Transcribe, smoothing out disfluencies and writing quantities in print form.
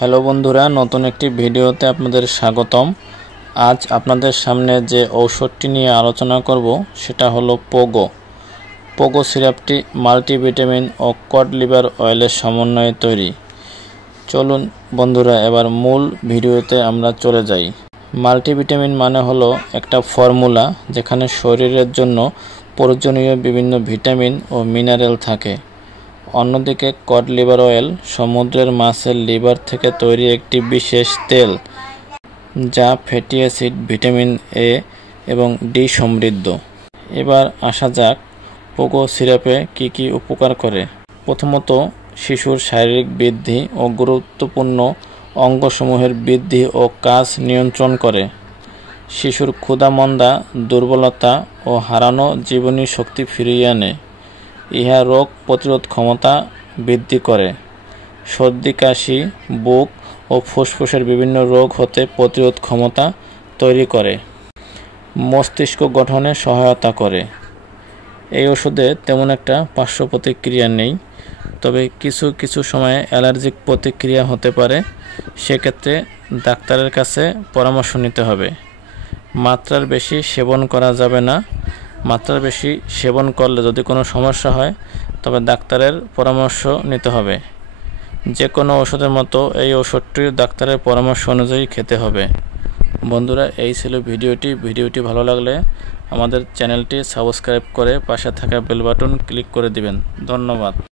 Hello বন্ধুরা, নতুন একটি ভিডিওতে আপনাদের স্বাগতম। আজ আপনাদের সামনে যে ঔষধটি নিয়ে আলোচনা করব সেটা হলো পোগো। পোগো সিরাপটি মাল্টিভিটামিন ও কড লিভার অয়েলের সমন্বয়ে তৈরি। চলুন বন্ধুরা, এবার মূল ভিডিওতে আমরা চলে যাই। মাল্টিভিটামিন মানে হলো একটা ফর্মুলা যেখানে শরীরের জন্য প্রয়োজনীয় বিভিন্ন ভিটামিন ও মিনারেল থাকে। অন্যদিকে কড লিভার অয়েল সমুদ্রের মাছের লিভার থেকে তৈরি একটি বিশেষ তেল, যা ফ্যাটি অ্যাসিড, ভিটামিন এ এবং ডি সমৃদ্ধ। এবার আসা যাক পোগো সিরাপে কি কি উপকার করে। প্রথমত, শিশুর শারীরিক বৃদ্ধি ও গুরুত্বপূর্ণ অঙ্গসমূহের বৃদ্ধি ও কাজ নিয়ন্ত্রণ করে। শিশুর ক্ষুধা-মন্দা, দুর্বলতা ও হারানো জীবনী শক্তি ফিরিয়ে আনে। ইহা রোগ প্রতিরোধ ক্ষমতা বৃদ্ধি করে। সর্দি, কাশি, বুক ও ফুসফুসের বিভিন্ন রোগ হতে প্রতিরোধ ক্ষমতা তৈরি করে। মস্তিষ্ক গঠনে সহায়তা করে। এই ওষুধে তেমন একটা পার্শ্ব প্রতিক্রিয়া নেই, তবে কিছু কিছু সময়ে অ্যালার্জিক প্রতিক্রিয়া হতে পারে। সেক্ষেত্রে ডাক্তারের কাছে পরামর্শ নিতে হবে। মাত্রার বেশি সেবন করা যাবে না। মাত্রার বেশি সেবন করলে যদি কোনো সমস্যা হয় তবে ডাক্তারের পরামর্শ নিতে হবে। যে কোনো ওষুধের মতো এই ওষুধটি ডাক্তারের পরামর্শ অনুযায়ী খেতে হবে। বন্ধুরা, এই ছিল ভিডিওটি ভালো লাগলে আমাদের চ্যানেলটি সাবস্ক্রাইব করে পাশে থাকা বেল বাটন ক্লিক করে দিবেন। ধন্যবাদ।